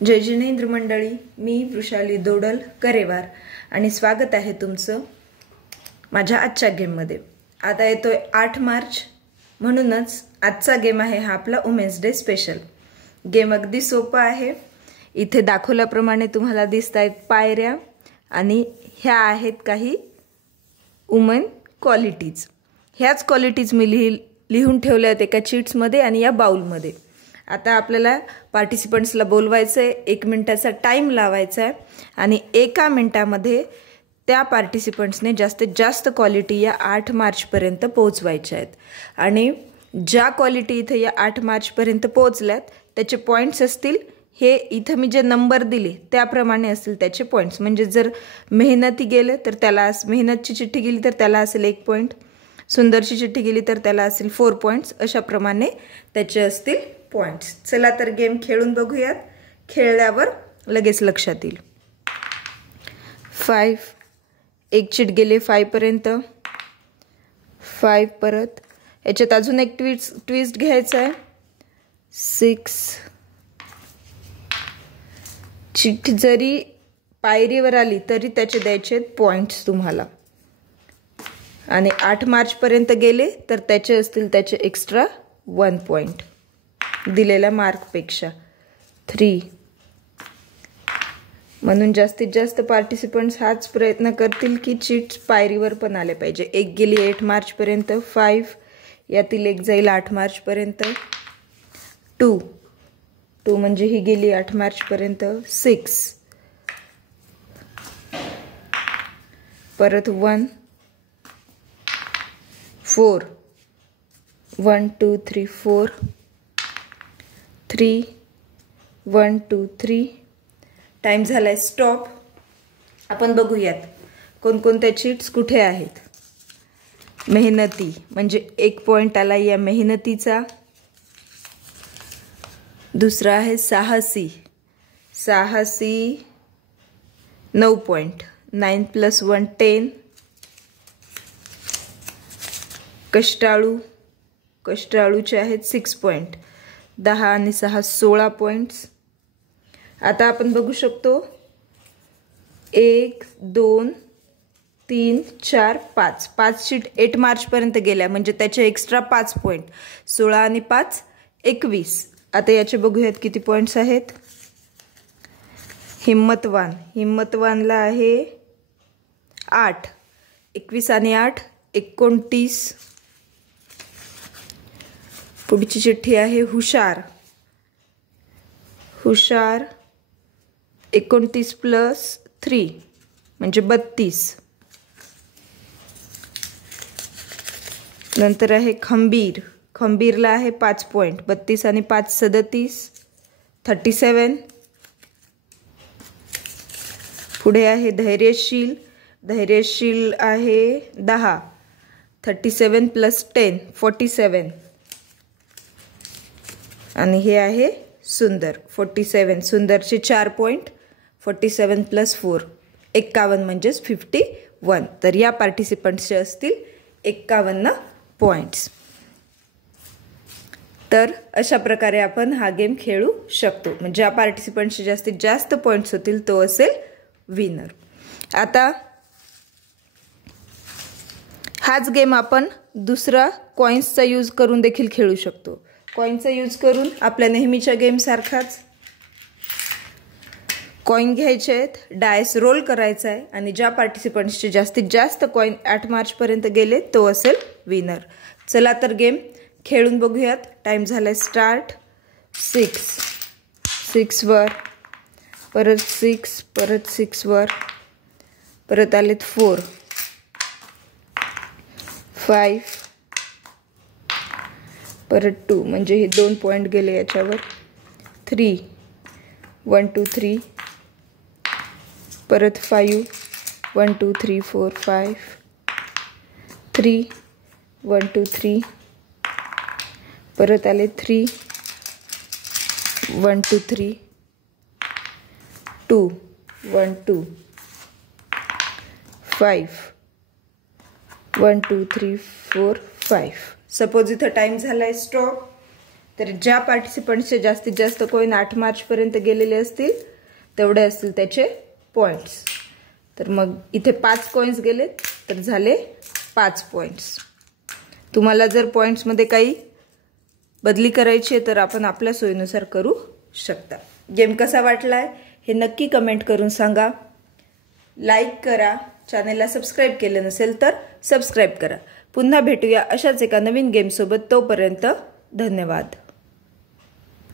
जय जिनेंद्र मंडळी, मी वृषाली दोडल करेवार आणि स्वागत आहे तुमचं माझ्या आजच्या गेममध्ये। आता येतोय 8 मार्च, म्हणूनच आजचा गेम आहे हा आपला वुमेन्स डे स्पेशल। गेम अगदी सोपा आहे। इथे दाखवल्याप्रमाणे तुम्हाला दिसतायत पायऱ्या आणि ह्या आहेत काही वुमन क्वालिटीज। ह्याच क्वालिटीज मी लिहून ठेवल्या आहेत एका शीट्समध्ये आणि या बाउलमध्ये। आता आपल्याला पार्टिसिपंट्सला बोलवायचं आहे, 1 मिनिटाचा टाइम लावायचा आहे आणि 1 मिनिटामध्ये त्या पार्टिसिपंट्सने जास्तीत जास्त क्वालिटी या 8 मार्चपर्यंत पोहोचवायच्या आहेत। आणि ज्या क्वालिटी इथे या 8 मार्चपर्यंत पोहोचल्यात त्याचे पॉईंट्स असतील, हे इथं मी जे नंबर दिले त्याप्रमाणे असतील त्याचे पॉईंट्स। म्हणजे जर मेहनती गेले तर त्याला मेहनतची चिठ्ठी गेली तर त्याला असेल 1 पॉईंट, सुंदरची चिठ्ठी गेली तर त्याला असेल 4 पॉईंट्स, अशा प्रमाणे त्याचे असतील पॉइंट्स। चला तर गेम खेळून बघूयात। खेळल्यावर लगेच लक्षात येईल। 5 एक चिट गेले 5 पर्यंत, 5 परत याच्यात अजून एक ट्विस्ट घ्यायचा आहे। 6 चिट जरी पायरीवर आली तरी त्याचे द्यायचे पॉइंट्स तुम्हाला। आणि 8 मार्च पर्यंत गेले तर त्याचे असतील त्याचे एक्स्ट्रा 1 पॉइंट दिलेल्या मार्कपेक्षा। 3 म्हणून जास्तीत जास्त पार्टिसिपंट्स हाच प्रयत्न करतील की चिट्स पायरीवर पण आले पाहिजे। एक गेली 8 मार्च पर्यंत, 5 यातील एक जाईल 8 मार्च पर्यंत, 2 म्हणजे ही गेली 8 मार्च पर्यंत, 6 परत 1, 4 1 2 3 4, 3 1 2 3। टाइम झालाय स्टॉप। आपण बघूयात कोणकोणत्या चिट्स कुठे आहेत। मेहनती म्हणजे 1 पॉइंट आला या मेहनतीचा। दुसरा आहे साहसी, 9 पॉइंट, 9 + 1 10। कष्टाळूचे आहेत 6 पॉइंट, 10 आणि 6 16 पॉइंट्स। आता आपण बघू शकतो 1 2 3 4 5 5 शीट 8 मार्च पर्यंत गेल्या म्हणजे त्याचे एक्स्ट्रा 5 पॉइंट, 16 आणि 5 21। आता याचे बघूयात किती पॉइंट्स आहेत। हिम्मतवानला आहे 8, 21 आणि 8 29। पुढची चिठ्ठी आहे हुशार 29 + 3 म्हणजे 32। नंतर आहे खंबीरला आहे 5 पॉइंट, 32 आणि 5 37 37। पुढे आहे धैर्यशील आहे 10, 37 + 10 47। आणि हे आहे सुंदर 47, सुंदरचे 4 पॉइंट, 47 + 4 51 म्हणजेच 51। तर या पार्टिसिपंट्सचे असतील 51 पॉइंट्स। तर अशा प्रकारे आपण हा गेम खेळू शकतो। म्हणजे ज्या पार्टिसिपंट्सचे जास्तीत जास्त पॉइंट्स होतील तो असेल विनर। आता हाच गेम आपण दुसरा कॉइन्सचा यूज करून देखील खेळू शकतो। कॉइनचा यूज करून आपल्या नेहमीच्या गेम सारखाच कॉइन घ्यायचे आहेत, डायस रोल करायचा आहे आणि ज्या पार्टिसिपंट्सचे जास्तीत जास्त कॉइन 8 मार्च पर्यंत गेले तो असेल विनर। चला तर गेम खेळून बघूयात। टाइम झालाय स्टार्ट। 6 वर, परत 6, परत 6 वर, परत आलेत 4, 5 परत 2 म्हणजे हे 2 पॉइंट गेले याच्यावर, 3 1 2 3 परत 5 1 2 3 4 5 3 1 2 3 परत आले 3 1 2 3 2 1 2 5 1 2 3 4 5। सपोज इथं टाइम झालाय स्टॉप। तर ज्या पार्टिसिपंट्सचे जास्तीत जास्त कॉइन 8 मार्चपर्यंत गेलेले असतील तेवढे असतील त्याचे पॉईंट्स. तर मग इथे 5 कॉइन्स गेले तर झाले 5 पॉईंट्स. तुम्हाला जर पॉईंट्समध्ये काही बदली करायची आहे तर आपण आपल्या सोयीनुसार करू शकता. गेम कसा वाटलाय हे नक्की कमेंट करून सांगा. लाईक करा. चॅनलला सबस्क्राईब केलं नसेल तर सबस्क्राईब करा. पुन्हा भेटूया अशाच एका नवीन गेमसोबत. तोपर्यंत धन्यवाद.